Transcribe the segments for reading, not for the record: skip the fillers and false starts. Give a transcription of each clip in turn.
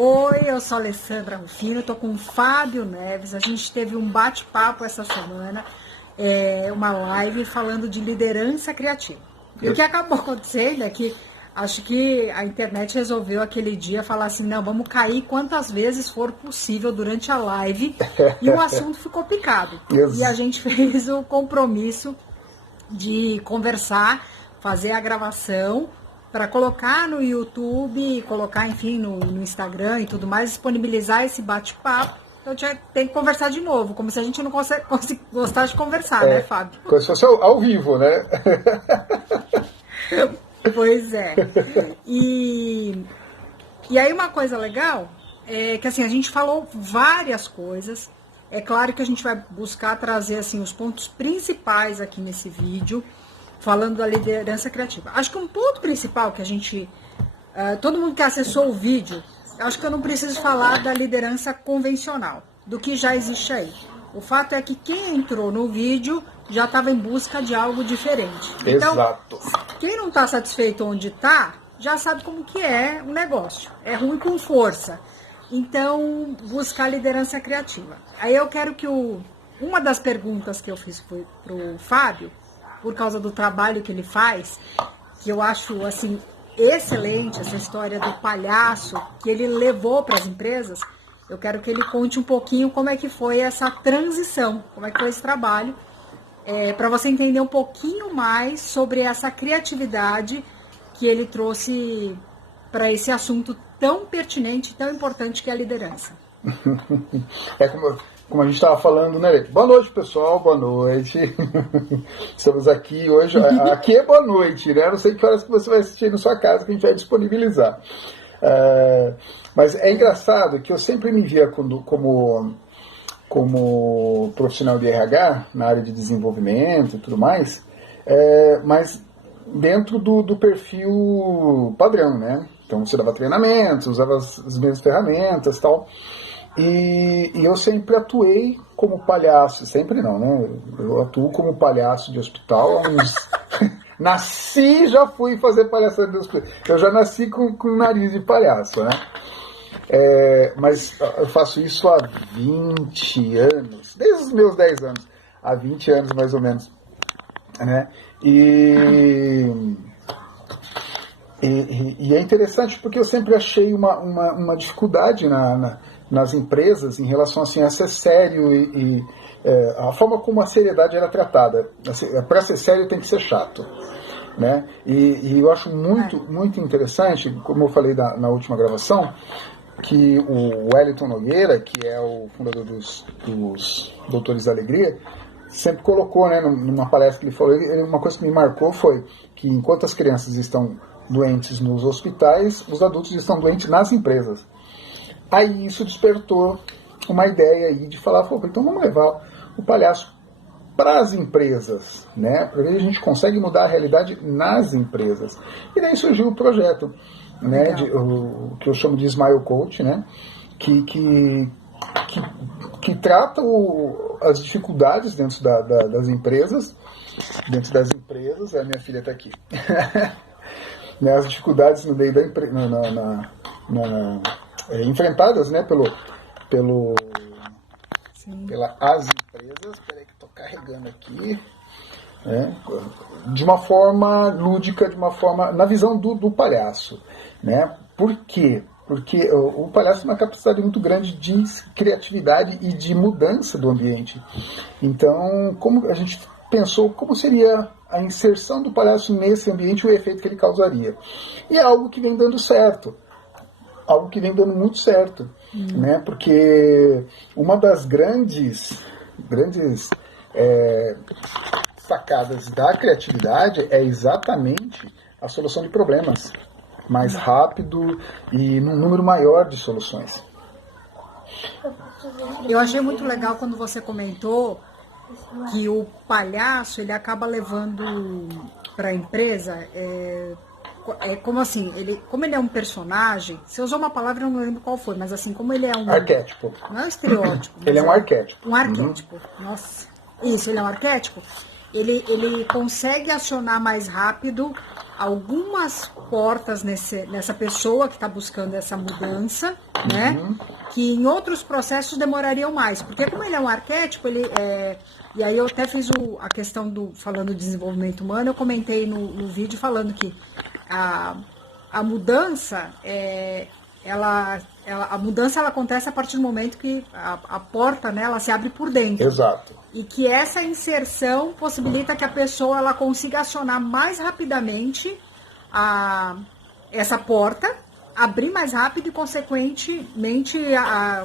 Oi, eu sou a Alessandra Rufino, estou com o Fábio Neves. A gente teve um bate-papo essa semana, uma live falando de liderança criativa. E o que acabou acontecendo é que acho que a internet resolveu aquele dia falar assim, não, vamos cair quantas vezes for possível durante a live, e o assunto ficou picado. E a gente fez o compromisso de conversar, fazer a gravação, para colocar no YouTube, colocar, enfim, no Instagram e tudo mais, disponibilizar esse bate-papo. Então tem que conversar de novo, como se a gente não gostasse de conversar, né, Fábio? Como se fosse ao vivo, né? Pois é. E aí uma coisa legal é que assim, a gente falou várias coisas. É claro que a gente vai buscar trazer assim, os pontos principais aqui nesse vídeo, falando da liderança criativa. Acho que um ponto principal que a gente... todo mundo que acessou o vídeo, acho que eu não preciso falar da liderança convencional, do que já existe aí. O fato é que quem entrou no vídeo já estava em busca de algo diferente. Então, exato. Quem não está satisfeito onde está, já sabe como que é o negócio. É ruim com força. Então, buscar liderança criativa. Aí eu quero que uma das perguntas que eu fiz para o Fábio, por causa do trabalho que ele faz, que eu acho, assim, excelente, essa história do palhaço que ele levou para as empresas, eu quero que ele conte um pouquinho como é que foi essa transição, como é que foi esse trabalho, para você entender um pouquinho mais sobre essa criatividade que ele trouxe para esse assunto tão pertinente, tão importante que é a liderança. Como a gente estava falando, né? Boa noite, pessoal, boa noite. Estamos aqui hoje. Aqui é boa noite, né? Não sei que horas que você vai assistir na sua casa, que a gente vai disponibilizar. Mas é engraçado que eu sempre me via como profissional de RH, na área de desenvolvimento e tudo mais, mas dentro do perfil padrão, né? Então você dava treinamentos, usava as mesmas ferramentas e tal. E eu sempre atuei como palhaço, sempre não, né? Eu atuo como palhaço de hospital há uns... Nasci e já fui fazer palhaçada de hospital. Eu já nasci com nariz de palhaço, né? Mas eu faço isso há 20 anos, desde os meus 10 anos, há 20 anos mais ou menos, né? E é interessante porque eu sempre achei uma dificuldade nas empresas em relação assim, a ser sério e a forma como a seriedade era tratada. Para ser sério tem que ser chato, né? E eu acho muito interessante, como eu falei na última gravação, que o Wellington Nogueira, que é o fundador dos Doutores da Alegria, sempre colocou, né, numa palestra que ele falou, uma coisa que me marcou foi que enquanto as crianças estão doentes nos hospitais, os adultos estão doentes nas empresas. Aí isso despertou uma ideia aí de falar, então vamos levar o palhaço para as empresas, né? Porque a gente consegue mudar a realidade nas empresas. E daí surgiu o projeto, né, o que eu chamo de Smile Coach, né? Que trata as dificuldades dentro das empresas. Dentro das empresas, a minha filha está aqui. Né, as dificuldades no meio da empresa, enfrentadas, né, as empresas. Peraí que estou carregando aqui, né, de uma forma lúdica, na visão do palhaço, né? Por quê? Porque o palhaço tem uma capacidade muito grande de criatividade e de mudança do ambiente. Então, como a gente pensou, como seria a inserção do palhaço nesse ambiente, o efeito que ele causaria? E é algo que vem dando certo. Algo que vem dando muito certo, né? Porque uma das grandes sacadas da criatividade é exatamente a solução de problemas mais rápido e num número maior de soluções. Eu achei muito legal quando você comentou que o palhaço ele acaba levando para a empresa como assim, como ele é um personagem, você usou uma palavra, eu não lembro qual foi, mas assim, como ele é um... Arquétipo. Não é um estereótipo. Ele é um arquétipo. Um arquétipo, Nossa. Isso, ele é um arquétipo. Ele consegue acionar mais rápido algumas portas nessa pessoa que está buscando essa mudança, né? Que em outros processos demorariam mais. Porque como ele é um arquétipo, e aí eu até fiz a questão falando de desenvolvimento humano, eu comentei no vídeo falando que a mudança, a mudança ela acontece a partir do momento que a porta, né, ela se abre por dentro. Exato. E que essa inserção possibilita que a pessoa ela consiga acionar mais rapidamente essa porta, abrir mais rápido e, consequentemente,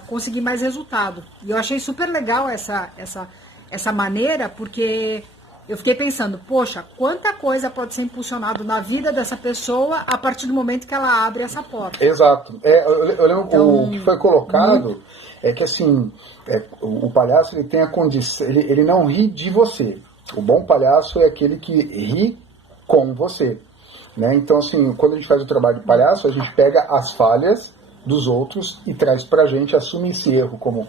conseguir mais resultado. E eu achei super legal essa maneira, porque eu fiquei pensando, poxa, quanta coisa pode ser impulsionado na vida dessa pessoa a partir do momento que ela abre essa porta. Exato. Eu lembro então, o que foi colocado é que assim, o palhaço ele tem a condição, ele não ri de você. O bom palhaço é aquele que ri com você. Né? Então, assim, quando a gente faz o trabalho de palhaço, a gente pega as falhas dos outros e traz pra gente, assume esse erro como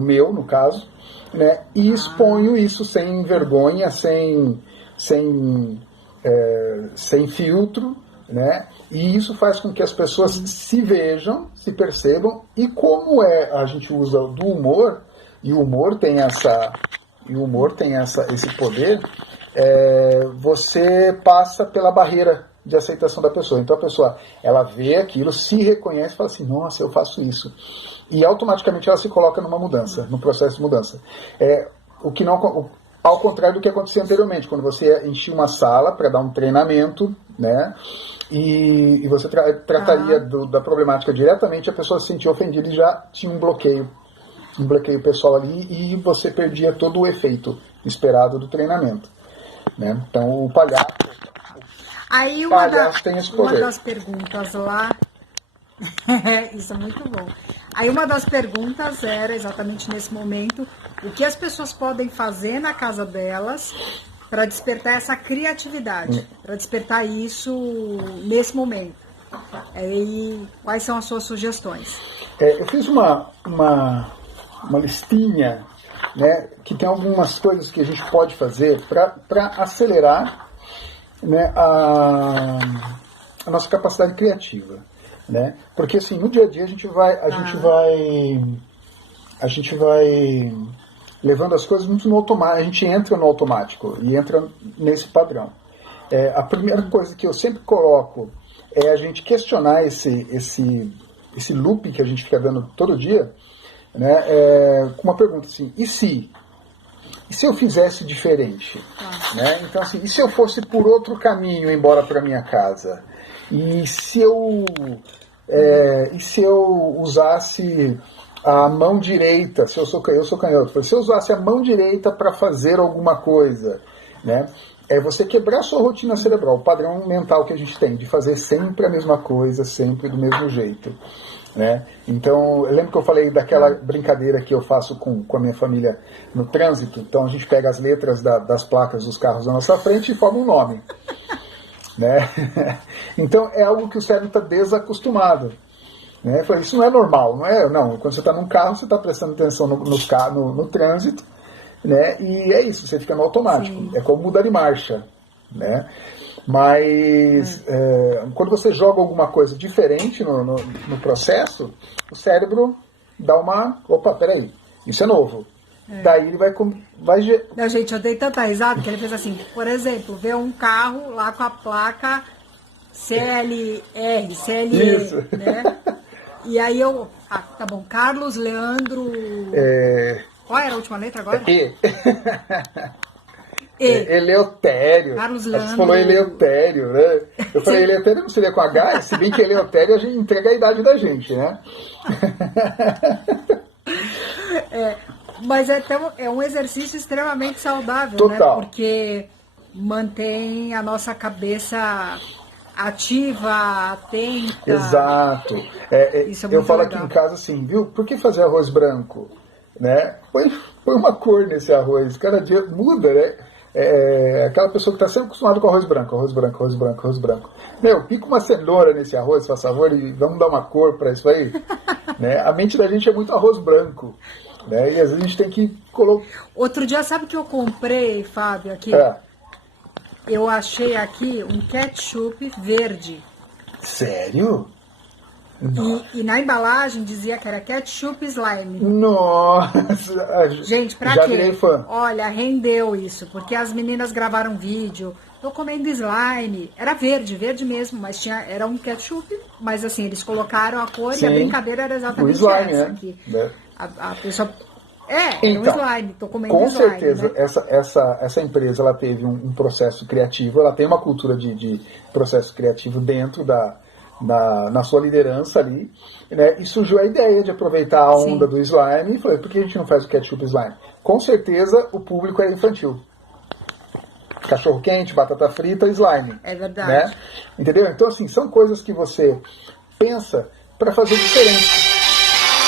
meu, no caso, né? E exponho isso sem vergonha, sem filtro, né? E isso faz com que as pessoas se vejam, se percebam, e como a gente usa do humor, e o humor tem esse poder, você passa pela barreira de aceitação da pessoa. Então a pessoa, ela vê aquilo, se reconhece e fala assim, nossa, eu faço isso. E automaticamente ela se coloca numa mudança, no processo de mudança. Ao contrário do que acontecia anteriormente, quando você enchia uma sala para dar um treinamento, né, e você trataria da problemática diretamente, a pessoa se sentia ofendida e já tinha um bloqueio pessoal ali, e você perdia todo o efeito esperado do treinamento. Né? Então o palhaço tem esse poder. Uma das perguntas lá, isso é muito bom. Aí uma das perguntas era exatamente nesse momento, o que as pessoas podem fazer na casa delas para despertar essa criatividade, para despertar isso nesse momento. E quais são as suas sugestões? Eu fiz uma listinha, né, que tem algumas coisas que a gente pode fazer para acelerar, né, a nossa capacidade criativa, né? Porque assim, no dia a dia a gente vai levando as coisas muito no automático, a gente entra no automático e entra nesse padrão. A primeira coisa que eu sempre coloco é a gente questionar esse loop que a gente fica dando todo dia, né, com uma pergunta assim, e se eu fizesse diferente? Né? Então assim, e se eu fosse por outro caminho embora para minha casa? E se eu usasse a mão direita, eu sou canhoto, se eu usasse a mão direita para fazer alguma coisa, né? É você quebrar a sua rotina cerebral, o padrão mental que a gente tem, de fazer sempre a mesma coisa, sempre do mesmo jeito. Né? Então, eu lembro que eu falei daquela brincadeira que eu faço com a minha família no trânsito. Então, a gente pega as letras das placas dos carros na nossa frente e forma um nome. Né? Então, é algo que o cérebro está desacostumado. Né? Isso não é normal, não. Quando você está num carro, você está prestando atenção no trânsito, né? E é isso, você fica no automático. Sim. É como mudar de marcha. Né? Mas quando você joga alguma coisa diferente no processo, o cérebro dá uma... Opa, peraí, isso é novo. Daí ele vai... Não, gente, eu dei tanta risada que ele fez assim, por exemplo, vê um carro lá com a placa CLR, Isso. Né? E aí eu... tá bom, Carlos Leandro... Qual era a última letra agora? E. Eleutério. Carlos Leandro. Você falou Eleutério, né? Eu falei, Eleutério não seria com H, se bem que Eleutério a gente entrega a idade da gente, né? Mas é um exercício extremamente saudável, Total. Né? Porque mantém a nossa cabeça ativa, atenta. Exato. Isso é muito eu falo legal. Aqui em casa assim, viu? Por que fazer arroz branco? Né? Põe uma cor nesse arroz. Cada dia muda, né? Aquela pessoa que está sempre acostumada com arroz branco. Meu, pica uma cenoura nesse arroz, faz favor, e vamos dar uma cor para isso aí. Né? A mente da gente é muito arroz branco. Né? E às vezes a gente tem que colocar... Outro dia, sabe o que eu comprei, Fábio, aqui? eu achei aqui um ketchup verde. Sério? E na embalagem dizia que era ketchup slime. Nossa! Gente, pra já quê? virei fã. Olha, rendeu isso, porque as meninas gravaram vídeo. Tô comendo slime. Era verde, verde mesmo, mas era um ketchup. Mas assim, eles colocaram a cor Sim, e a brincadeira era exatamente o slime, essa. né? Que É. a pessoa... era Então, um slime, tô comendo com slime. certeza, né? essa empresa ela teve um processo criativo, ela tem uma cultura de processo criativo dentro na sua liderança ali, né? E surgiu a ideia de aproveitar a onda Sim. do slime e falou, por que a gente não faz o ketchup slime? Com certeza o público é infantil. Cachorro quente, batata frita, slime. É verdade. Né? Entendeu? Então, assim, são coisas que você pensa para fazer diferente.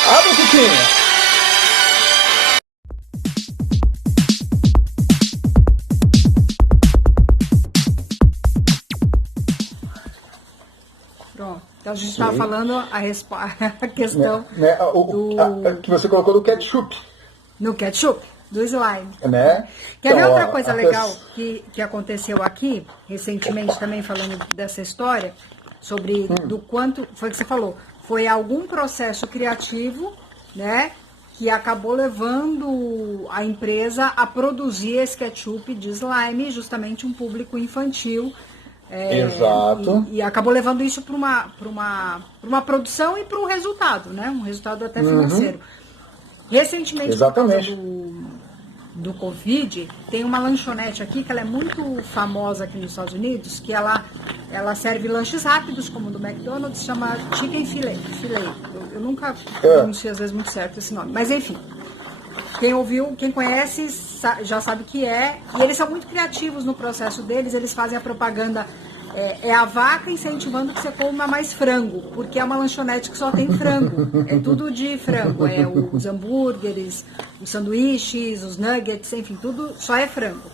Abre, Tiquinha! Pronto. Então a gente estava falando a questão que você colocou do ketchup. no ketchup, do slime. Né? Quer ver Então, outra coisa legal que aconteceu aqui, recentemente, também falando dessa história, sobre do quanto, foi o que você falou, foi algum processo criativo, né, que acabou levando a empresa a produzir esse ketchup de slime, justamente um público infantil. Exato. E acabou levando isso para uma produção e para um resultado, né? Um resultado até financeiro. Recentemente, Exatamente. por causa do Covid, tem uma lanchonete aqui que ela é muito famosa aqui nos Estados Unidos, que ela serve lanches rápidos, como o do McDonald's, chama Chicken Filet. Eu nunca pronunciei às vezes muito certo esse nome, mas enfim. Quem ouviu, quem conhece, já sabe o que é. E eles são muito criativos no processo deles. Eles fazem a propaganda. É a vaca incentivando que você coma mais frango. Porque é uma lanchonete que só tem frango. É tudo de frango. É os hambúrgueres, os sanduíches, os nuggets, enfim, tudo só é frango.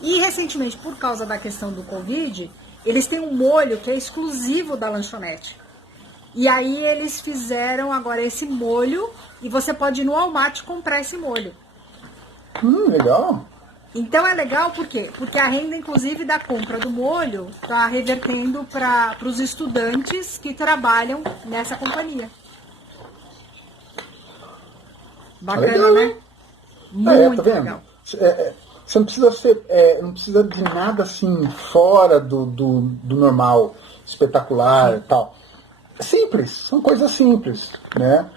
E recentemente, por causa da questão do Covid, eles têm um molho que é exclusivo da lanchonete. E aí eles fizeram agora esse molho e você pode ir no Walmart comprar esse molho. Legal. Então é legal por quê? Porque a renda, inclusive, da compra do molho está revertendo para os estudantes que trabalham nessa companhia. Bacana, legal, né? Muito tá vendo? legal. Você não precisa não precisa de nada assim fora do normal, espetacular e tal. Simples, são coisas simples, né?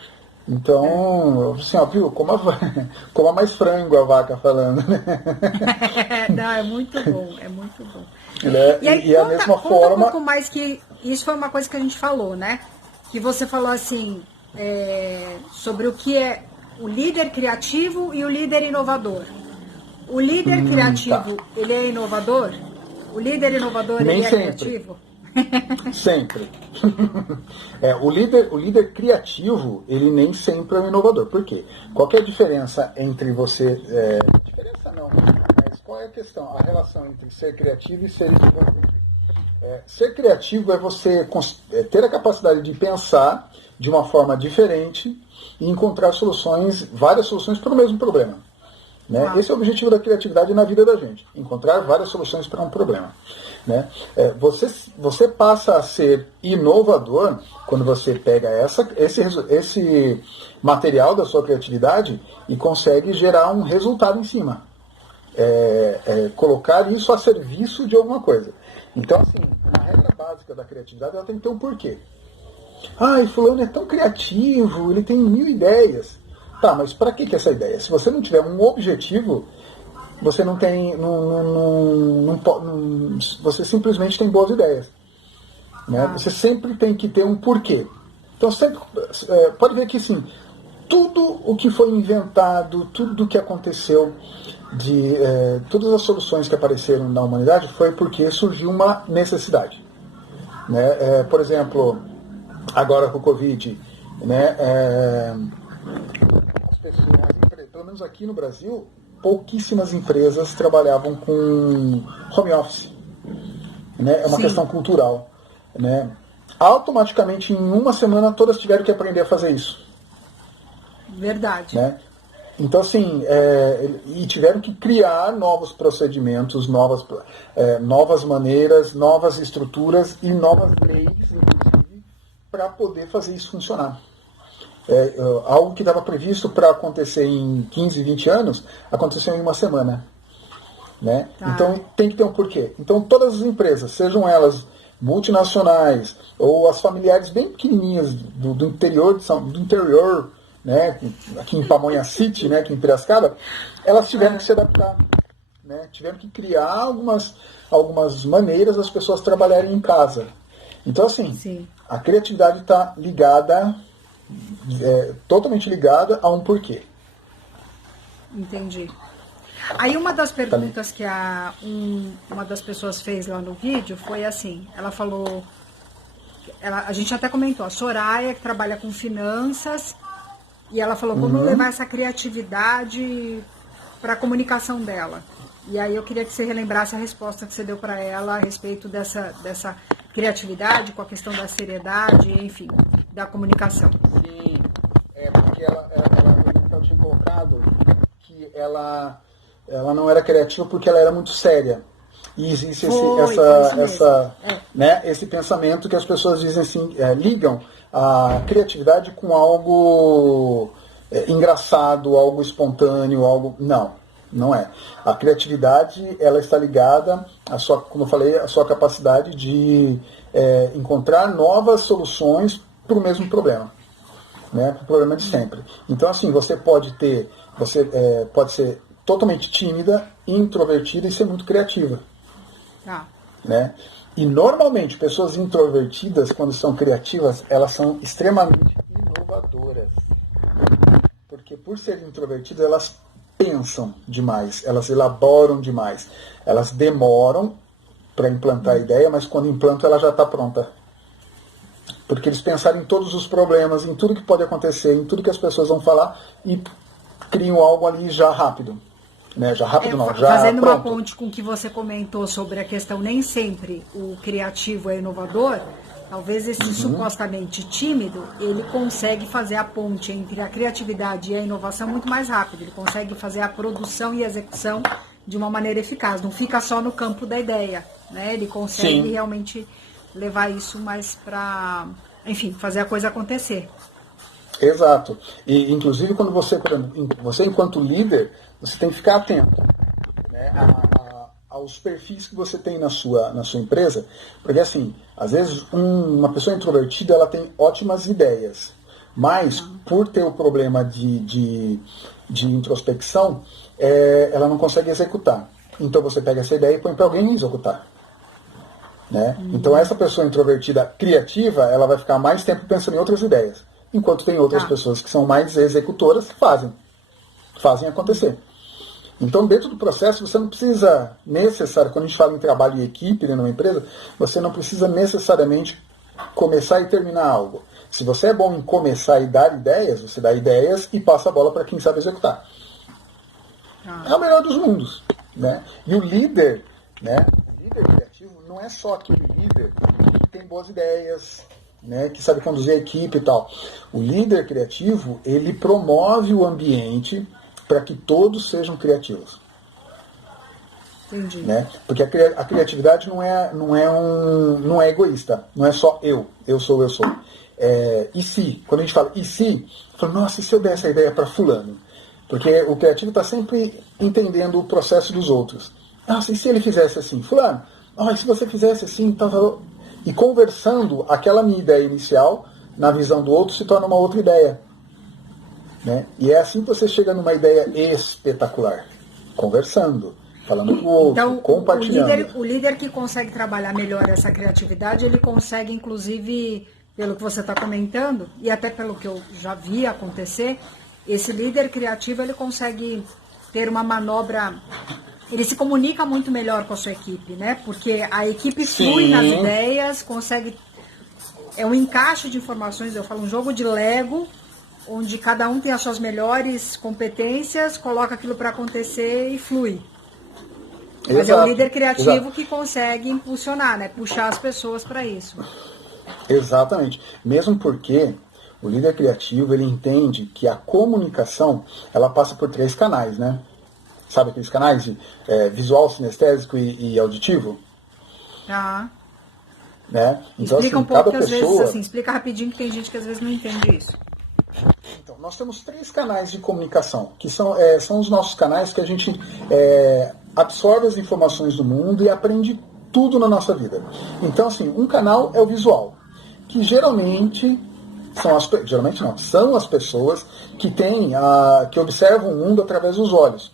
Então, assim, ó, viu, coma mais frango, a vaca falando, né? Não, é muito bom, é muito bom. Né? E aí, a mesma conta forma... um pouco mais que... Isso foi uma coisa que a gente falou, né? Que você falou assim, sobre o que é o líder criativo e o líder inovador. O líder criativo, ele é inovador? O líder inovador, Nem ele é sempre. criativo? Sempre. O líder criativo, ele nem sempre é um inovador. Por quê? Qual que é a diferença entre você... diferença não, mas qual é a questão? A relação entre ser criativo e ser inovador. Ser criativo é você ter a capacidade de pensar de uma forma diferente e encontrar várias soluções para o mesmo problema. Né? Esse é o objetivo da criatividade na vida da gente, encontrar várias soluções para um problema. Né? Você passa a ser inovador quando você pega esse material da sua criatividade e consegue gerar um resultado em cima. Colocar isso a serviço de alguma coisa. Então, assim, a regra básica da criatividade ela tem que ter um porquê. E fulano é tão criativo, ele tem 1000 ideias. Tá, mas para que essa ideia? Se você não tiver um objetivo, você não tem. Você simplesmente tem boas ideias. Né? Você sempre tem que ter um porquê. Então, sempre, pode ver que assim, tudo o que foi inventado, tudo o que aconteceu, todas as soluções que apareceram na humanidade foi porque surgiu uma necessidade. Né? Por exemplo, agora com o Covid, né? As pessoas, pelo menos aqui no Brasil, pouquíssimas empresas trabalhavam com home office. Né? É uma questão cultural. Né? Automaticamente, em uma semana, todas tiveram que aprender a fazer isso. Verdade. Né? Então, assim, e tiveram que criar novos procedimentos, novas maneiras, novas estruturas e novas leis, inclusive, para poder fazer isso funcionar. Algo que estava previsto para acontecer em 15, 20 anos, aconteceu em uma semana. Né? Tá. Então, tem que ter um porquê. Então, todas as empresas, sejam elas multinacionais ou as familiares bem pequenininhas do interior, do interior, né, aqui em Pamonha City, né, aqui em Piracicaba, elas tiveram que se adaptar, né, tiveram que criar algumas maneiras das pessoas trabalharem em casa. Então, assim, Sim. a criatividade está ligada, totalmente ligada a um porquê. Entendi. Aí uma das perguntas que uma das pessoas fez lá no vídeo foi assim, ela falou, a gente até comentou, a Soraya, que trabalha com finanças, e ela falou como levar essa criatividade para a comunicação dela. E aí eu queria que você relembrasse a resposta que você deu para ela a respeito dessa criatividade, com a questão da seriedade, enfim, da comunicação. Sim, porque ela tinha colocado que ela não era criativa porque ela era muito séria. E existe esse pensamento que as pessoas dizem assim, ligam a criatividade com algo engraçado, algo espontâneo, algo... Não é. A criatividade, ela está ligada, como eu falei, à sua capacidade de encontrar novas soluções para o mesmo problema. Né, para o problema de sempre. Então, assim, você pode ser totalmente tímida, introvertida e ser muito criativa. Né? E normalmente pessoas introvertidas, quando são criativas, elas são extremamente inovadoras. Porque por serem introvertidas, elas pensam demais, elas elaboram demais. Elas demoram para implantar a ideia, mas quando implantam ela já está pronta. Porque eles pensaram em todos os problemas, em tudo que pode acontecer, em tudo que as pessoas vão falar e criam algo ali já rápido. Né? Já fazendo pronto. Uma ponte com o que você comentou sobre a questão, nem sempre o criativo é inovador, talvez esse supostamente tímido, ele consegue fazer a ponte entre a criatividade e a inovação muito mais rápido, ele consegue fazer a produção e execução de uma maneira eficaz, não fica só no campo da ideia, né? Ele consegue realmente levar isso mais para, enfim, fazer a coisa acontecer. Exato. E, inclusive, quando você enquanto líder, você tem que ficar atento, né, aos perfis que você tem na sua empresa, porque, assim, às vezes, uma pessoa introvertida, ela tem ótimas ideias, mas, por ter o problema de introspecção, ela não consegue executar. Então, você pega essa ideia e põe para alguém executar. Né? Então, essa pessoa introvertida criativa, ela vai ficar mais tempo pensando em outras ideias. Enquanto tem outras pessoas que são mais executoras que fazem acontecer. Então, dentro do processo, você não precisa quando a gente fala em trabalho em equipe numa empresa, você não precisa necessariamente começar e terminar algo. Se você é bom em começar e dar ideias, você dá ideias e passa a bola para quem sabe executar. É o melhor dos mundos. Né? E o líder, né? O líder criativo não é só aquele líder que tem boas ideias, né, que sabe conduzir a equipe e tal. O líder criativo, ele promove o ambiente para que todos sejam criativos. Entendi. Né? Porque a criatividade não é egoísta, não é só eu sou. E se? Quando a gente fala e se, fala, nossa, e se eu der essa ideia para fulano? Porque o criativo está sempre entendendo o processo dos outros. Nossa, e se ele fizesse assim? Fulano, e se você fizesse assim, tal. E conversando, aquela minha ideia inicial, na visão do outro, se torna uma outra ideia. Né? E é assim que você chega numa ideia espetacular. Conversando, falando com o outro, então, compartilhando. O líder que consegue trabalhar melhor essa criatividade, ele consegue, inclusive, pelo que você está comentando, e até pelo que eu já vi acontecer, esse líder criativo, ele consegue ter uma manobra... Ele se comunica muito melhor com a sua equipe, né? Porque a equipe flui nas ideias, consegue... É um encaixe de informações, eu falo, um jogo de Lego, onde cada um tem as suas melhores competências, coloca aquilo para acontecer e flui. Mas é o líder criativo que consegue impulsionar, né? Puxar as pessoas para isso. Exatamente. Mesmo porque O líder criativo, ele entende que a comunicação, ela passa por 3 canais, né? Sabe aqueles canais de visual, sinestésico e auditivo? Tá. Né? Então, Explica assim, um pouco, cada que às pessoa... vezes, assim, explica rapidinho, que tem gente que às vezes não entende isso. Então, nós temos 3 canais de comunicação, que são os nossos canais que a gente absorve as informações do mundo e aprende tudo na nossa vida. Então, assim, um canal é o visual, que geralmente são as pessoas que que observam o mundo através dos olhos.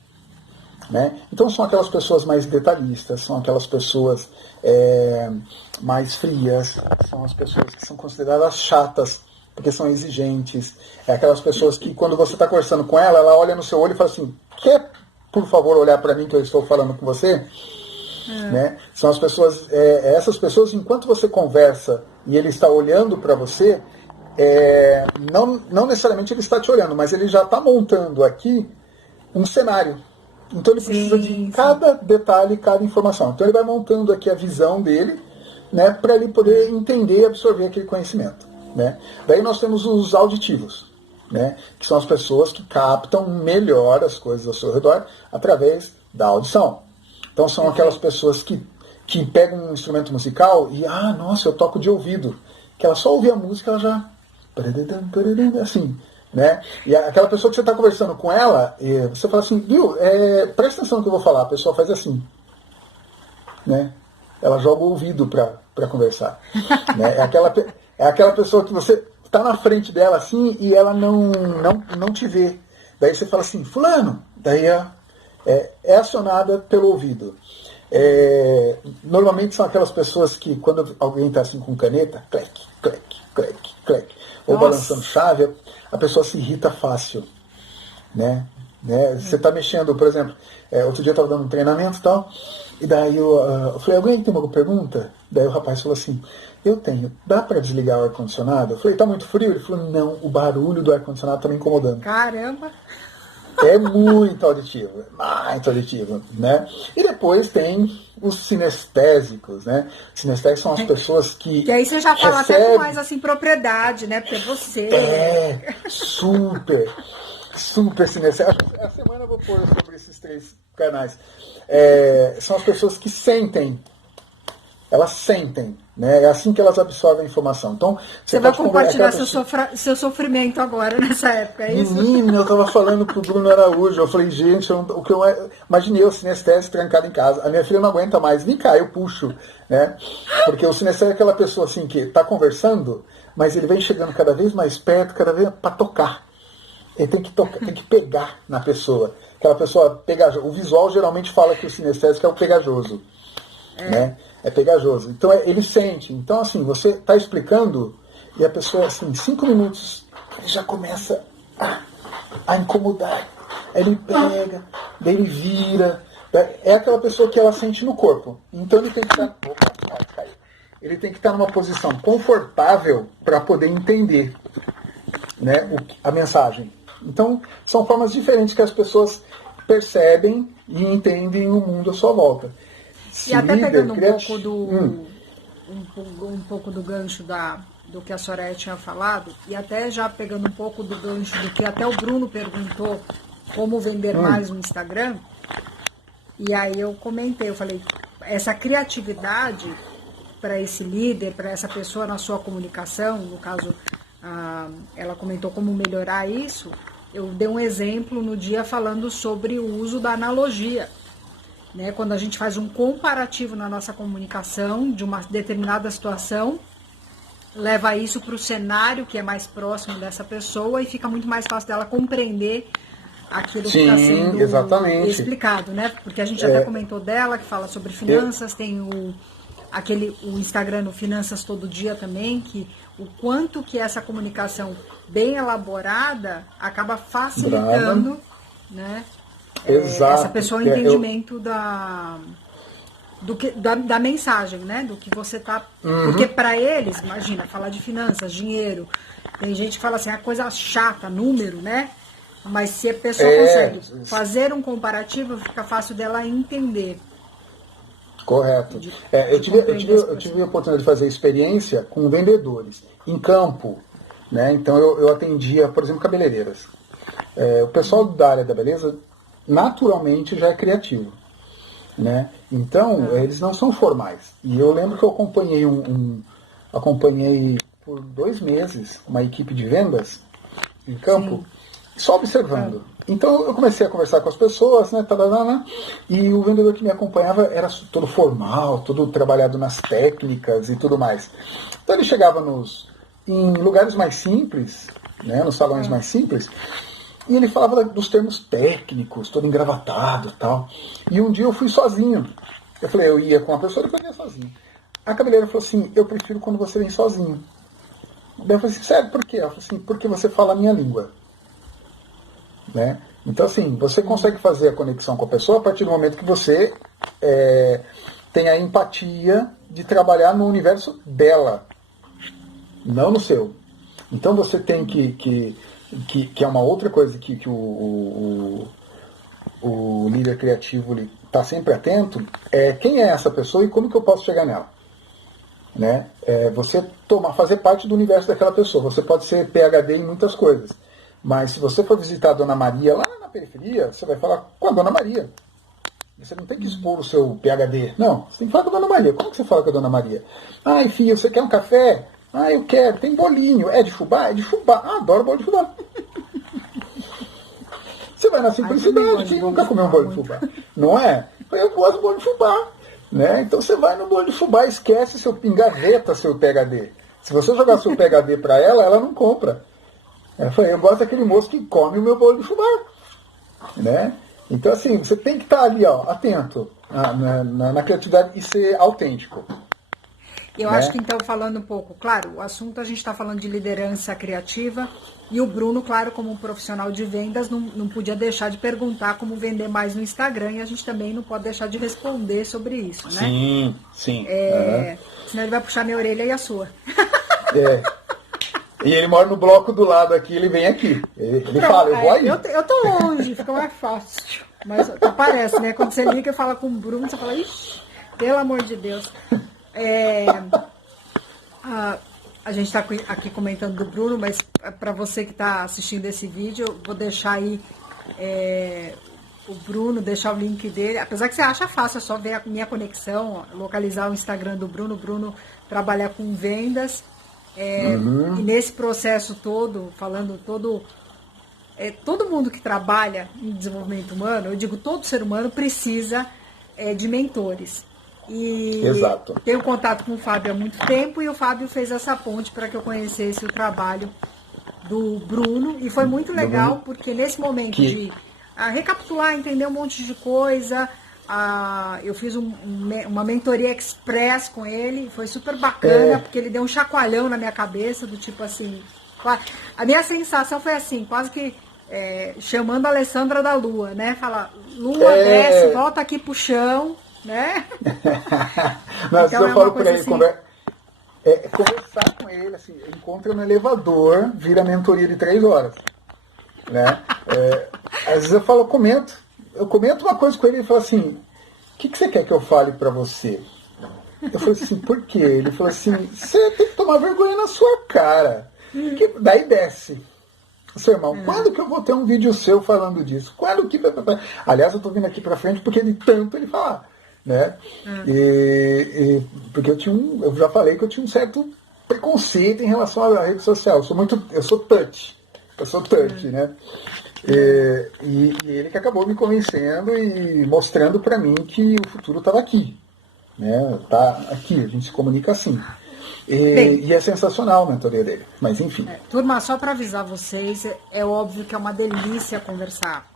Né? Então são aquelas pessoas mais detalhistas, são aquelas pessoas mais frias, são as pessoas que são consideradas chatas, porque são exigentes. É aquelas pessoas que, quando você está conversando com ela, ela olha no seu olho e fala assim: quer, por favor, olhar para mim que eu estou falando com você? Né? São as pessoas, essas pessoas, enquanto você conversa e ele está olhando para você, não necessariamente ele está te olhando, mas ele já está montando aqui um cenário. Então ele precisa de cada detalhe, cada informação. Então ele vai montando aqui a visão dele, né, para ele poder entender e absorver aquele conhecimento. Né? Daí nós temos os auditivos, né, que são as pessoas que captam melhor as coisas ao seu redor através da audição. Então são aquelas pessoas que pegam um instrumento musical e, nossa, eu toco de ouvido. Que ela só ouvir a música, ela já... assim, né? E aquela pessoa que você está conversando com ela, você fala assim, viu, presta atenção no que eu vou falar. A pessoa faz assim, né? Ela joga o ouvido para conversar. Né? É aquela pessoa que você está na frente dela assim e ela não te vê. Daí você fala assim, fulano. Daí é acionada pelo ouvido. Normalmente são aquelas pessoas que, quando alguém está assim com caneta, clec, clec, clec, clec, ou balançando chave, a pessoa se irrita fácil. Né? Você está mexendo, por exemplo, outro dia eu estava dando um treinamento e tal, e daí eu falei, alguém tem alguma pergunta? Daí o rapaz falou assim, eu tenho, dá para desligar o ar-condicionado? Eu falei, tá muito frio? Ele falou, não, o barulho do ar-condicionado está me incomodando. Caramba! É muito auditivo, né? E depois tem os sinestésicos, né? Sinestésicos são as pessoas que aí você já fala até com mais assim propriedade, né? Porque você... super sinestésico. A semana eu vou pôr sobre esses 3 canais. São as pessoas que sentem. Elas sentem, né? É assim que elas absorvem a informação. Então, você vai compartilhar seu sofrimento agora, nessa época, é isso? Menina, eu estava falando pro Bruno Araújo, eu falei, gente, imaginei o sinestésico trancado em casa. A minha filha não aguenta mais, vem cá, eu puxo, né? Porque o sinestésico é aquela pessoa assim que está conversando, mas ele vem chegando cada vez mais perto, cada vez para tocar. Ele tem que tocar, tem que pegar na pessoa. Aquela pessoa pegajosa. O visual geralmente fala que o sinestésico é o pegajoso. Né? É pegajoso. Então ele sente. Então, assim, você está explicando e a pessoa, assim, 5 minutos, ele já começa a incomodar. Aí ele pega, daí ele vira. É aquela pessoa que ela sente no corpo. Então ele tem que estar. Ele tem que estar numa posição confortável para poder entender, né, a mensagem. Então, são formas diferentes que as pessoas percebem e entendem o mundo à sua volta. E até pegando um pouco do gancho do que a Soraya tinha falado, e até já pegando um pouco do gancho do que até o Bruno perguntou, como vender mais no Instagram, e aí eu comentei, eu falei, essa criatividade para esse líder, para essa pessoa na sua comunicação, no caso, ela comentou como melhorar isso, eu dei um exemplo no dia falando sobre o uso da analogia. Né, quando a gente faz um comparativo na nossa comunicação de uma determinada situação, leva isso para o cenário que é mais próximo dessa pessoa e fica muito mais fácil dela compreender aquilo que está sendo explicado, né? Porque a gente até comentou dela, que fala sobre finanças, tem o Instagram no Finanças Todo Dia também, que o quanto que essa comunicação bem elaborada acaba facilitando, né? Essa pessoa, o entendimento da mensagem, né? Do que você tá. Porque para eles, imagina, falar de finanças, dinheiro, tem gente que fala assim, a coisa chata, número, né? Mas se a pessoa consegue fazer um comparativo, fica fácil dela entender. Correto. Eu tive a oportunidade de fazer experiência com vendedores em campo. né? Então eu atendia, por exemplo, cabeleireiras. O pessoal da área da beleza naturalmente já é criativo, né? Então eles não são formais. E eu lembro que eu acompanhei por 2 meses uma equipe de vendas em campo, Sim. só observando. Então eu comecei a conversar com as pessoas, né, e o vendedor que me acompanhava era todo formal, todo trabalhado nas técnicas e tudo mais. Então ele chegava em lugares mais simples, né, nos salões mais simples, e ele falava dos termos técnicos, todo engravatado e tal. E um dia eu fui sozinho. Eu falei, eu ia com uma pessoa e depois ia sozinho. A cabeleireira falou assim, eu prefiro quando você vem sozinho. Daí eu falei assim, sério, por quê? Ela falou assim, porque você fala a minha língua. Né? Então, assim, você consegue fazer a conexão com a pessoa a partir do momento que você tem a empatia de trabalhar no universo dela, não no seu. Então você tem que é uma outra coisa que o líder criativo está sempre atento, quem é essa pessoa e como que eu posso chegar nela. Né? Você fazer parte do universo daquela pessoa. Você pode ser PhD em muitas coisas, mas se você for visitar a Dona Maria lá na periferia, você vai falar com a Dona Maria. Você não tem que expor o seu PhD. Não, você tem que falar com a Dona Maria. Como que você fala com a Dona Maria? Ai, filho, você quer um café? Ah, eu quero. Tem bolinho. É de fubá? É de fubá. Ah, adoro bolo de fubá. Você vai na simplicidade. Quem nunca comeu um bolo de fubá? Não é? Eu gosto de bolo de fubá. Né? Então você vai no bolo de fubá, esquece engarreta seu PhD. Se você jogar seu PhD para ela não compra. Ela falou, eu gosto daquele moço que come o meu bolo de fubá. Né? Então, assim, você tem que estar ali, ó, atento na criatividade e ser autêntico. Eu né? acho que, então, falando um pouco, claro, o assunto a gente está falando de liderança criativa e o Bruno, claro, como um profissional de vendas, não podia deixar de perguntar como vender mais no Instagram e a gente também não pode deixar de responder sobre isso, né? Sim, sim. Senão ele vai puxar minha orelha e a sua. E ele mora no bloco do lado aqui, ele vem aqui. Ele fala, eu vou aí. Eu tô longe, fica mais fácil. Mas parece, né? Quando você liga e fala com o Bruno, você fala, ixi, pelo amor de Deus. A gente está aqui comentando do Bruno, mas para você que está assistindo esse vídeo, eu vou deixar aí o Bruno, deixar o link dele. Apesar que você acha fácil, é só ver a minha conexão, localizar o Instagram do Bruno. O Bruno trabalha com vendas. E nesse processo todo, falando todo mundo que trabalha em desenvolvimento humano, eu digo todo ser humano precisa de mentores. E Exato. tenho contato com o Fábio há muito tempo e o Fábio fez essa ponte para que eu conhecesse o trabalho do Bruno e foi muito legal porque nesse momento de recapitular, entender um monte de coisa, eu fiz uma mentoria express com ele, foi super bacana porque ele deu um chacoalhão na minha cabeça do tipo assim, a minha sensação foi assim, quase que chamando a Alessandra da Lua, né? Fala, Lua, desce, volta aqui pro chão, né? Mas então, eu falo por aí, assim, conversar com ele, assim, encontra no elevador, vira mentoria de 3 horas. Né? Às vezes eu comento uma coisa com ele e ele fala assim, o que você quer que eu fale pra você? Eu falei assim, por quê? Ele falou assim, você tem que tomar vergonha na sua cara. Daí desce. Seu irmão, quando que eu vou ter um vídeo seu falando disso? Quando que... Aliás, eu tô vindo aqui pra frente porque de tanto ele falar. Né? Porque eu já falei que eu tinha um certo preconceito em relação à rede social. Eu sou touch. Né? E ele que acabou me convencendo e mostrando para mim que o futuro estava aqui. Né? Tá aqui, a gente se comunica assim. E é sensacional a mentoria dele. Mas enfim. Turma, só para avisar vocês, é óbvio que é uma delícia conversar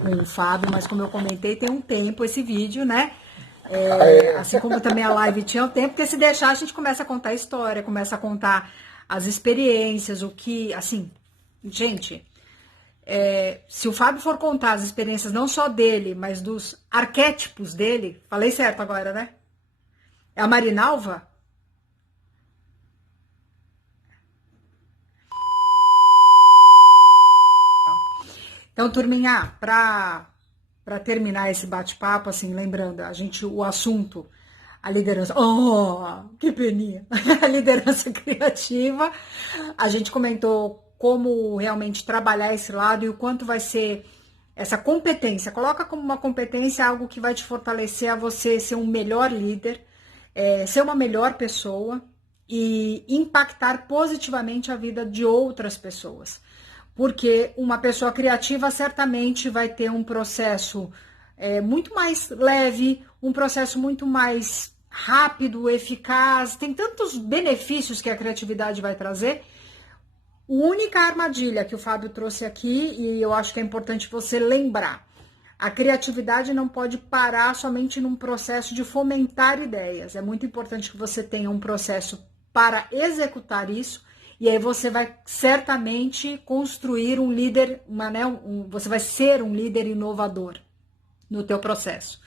com o Fábio, mas como eu comentei, tem um tempo esse vídeo, né? Assim como também a live tinha um tempo, porque se deixar a gente começa a contar a história, começa a contar as experiências, o que, assim, gente, se o Fábio for contar as experiências não só dele, mas dos arquétipos dele, falei certo agora, né? É a Marinalva? Então, turminha, para terminar esse bate-papo, assim, lembrando, o assunto, a liderança, oh, que peninha, a liderança criativa. A gente comentou como realmente trabalhar esse lado e o quanto vai ser essa competência. Coloca como uma competência algo que vai te fortalecer a você ser um melhor líder, ser uma melhor pessoa e impactar positivamente a vida de outras pessoas. Porque uma pessoa criativa certamente vai ter um processo muito mais leve, um processo muito mais rápido, eficaz, tem tantos benefícios que a criatividade vai trazer. A única armadilha que o Fábio trouxe aqui, e eu acho que é importante você lembrar, a criatividade não pode parar somente num processo de fomentar ideias. É muito importante que você tenha um processo para executar isso, e aí você vai certamente construir um líder, você vai ser um líder inovador no teu processo.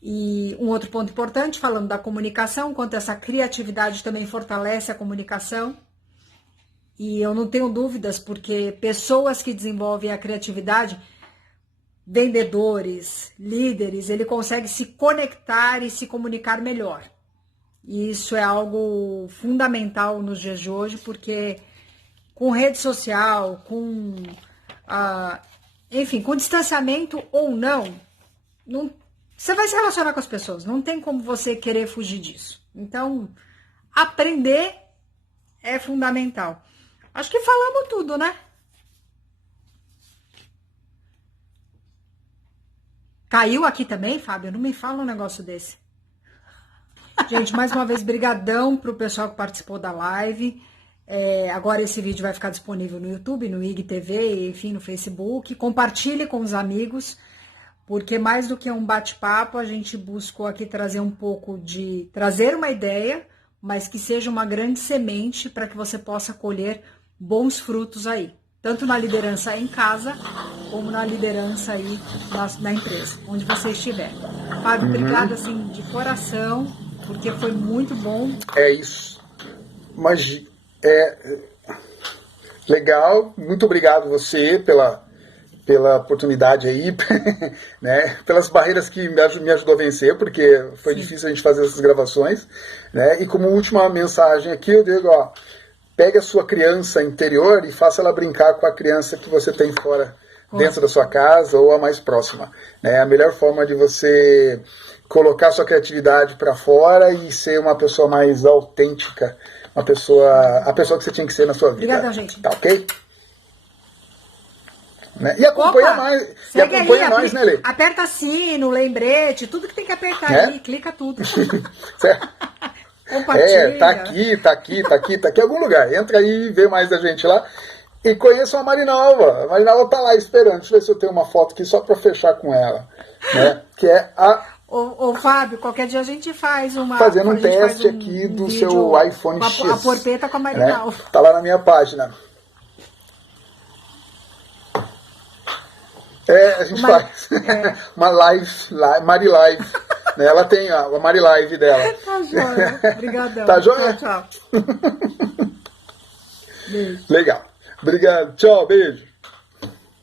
E um outro ponto importante, falando da comunicação, quanto essa criatividade também fortalece a comunicação. E eu não tenho dúvidas, porque pessoas que desenvolvem a criatividade, vendedores, líderes, ele consegue se conectar e se comunicar melhor. E isso é algo fundamental nos dias de hoje, porque com rede social, enfim, com distanciamento ou não, você vai se relacionar com as pessoas, não tem como você querer fugir disso. Então, aprender é fundamental. Acho que falamos tudo, né? Caiu aqui também, Fábio? Não me fala um negócio desse. Gente, mais uma vez, brigadão pro pessoal que participou da live. Agora esse vídeo vai ficar disponível no YouTube, no IGTV, enfim, no Facebook. Compartilhe com os amigos, porque mais do que um bate-papo, a gente buscou aqui trazer trazer uma ideia, mas que seja uma grande semente para que você possa colher bons frutos aí, tanto na liderança em casa, como na liderança aí na empresa, onde você estiver. Fábio, obrigado assim de coração, porque foi muito bom. É isso. Mas legal, muito obrigado você pela oportunidade aí, né? Pelas barreiras que me ajudou a vencer, porque foi difícil a gente fazer essas gravações, né? E como última mensagem aqui, eu digo, ó, pegue a sua criança interior e faça ela brincar com a criança que você tem fora, dentro da sua casa ou a mais próxima, né? A melhor forma de você colocar sua criatividade para fora e ser uma pessoa mais autêntica, a pessoa que você tinha que ser na sua vida. Obrigada, gente. Tá ok? Né? E acompanha nós, né, Lê? Aperta sino, lembrete, tudo que tem que apertar aí, clica tudo. Certo? Compartilha. Tá aqui, em algum lugar. Entra aí e vê mais da gente lá. E conheçam a Marinalva. A Marinalva tá lá esperando. Deixa eu ver se eu tenho uma foto aqui só para fechar com ela. Né? Que é a... Ô, Fábio, qualquer dia a gente faz fazendo um teste aqui do seu iPhone X. A porpeta com a Marinalva. Né? Tá lá na minha página. A gente faz uma live, Mari Live. Né? Ela tem a Mari Live dela. Tá joia. Obrigadão. Tá joia? Tchau. Beijo. Legal. Obrigado. Tchau, beijo.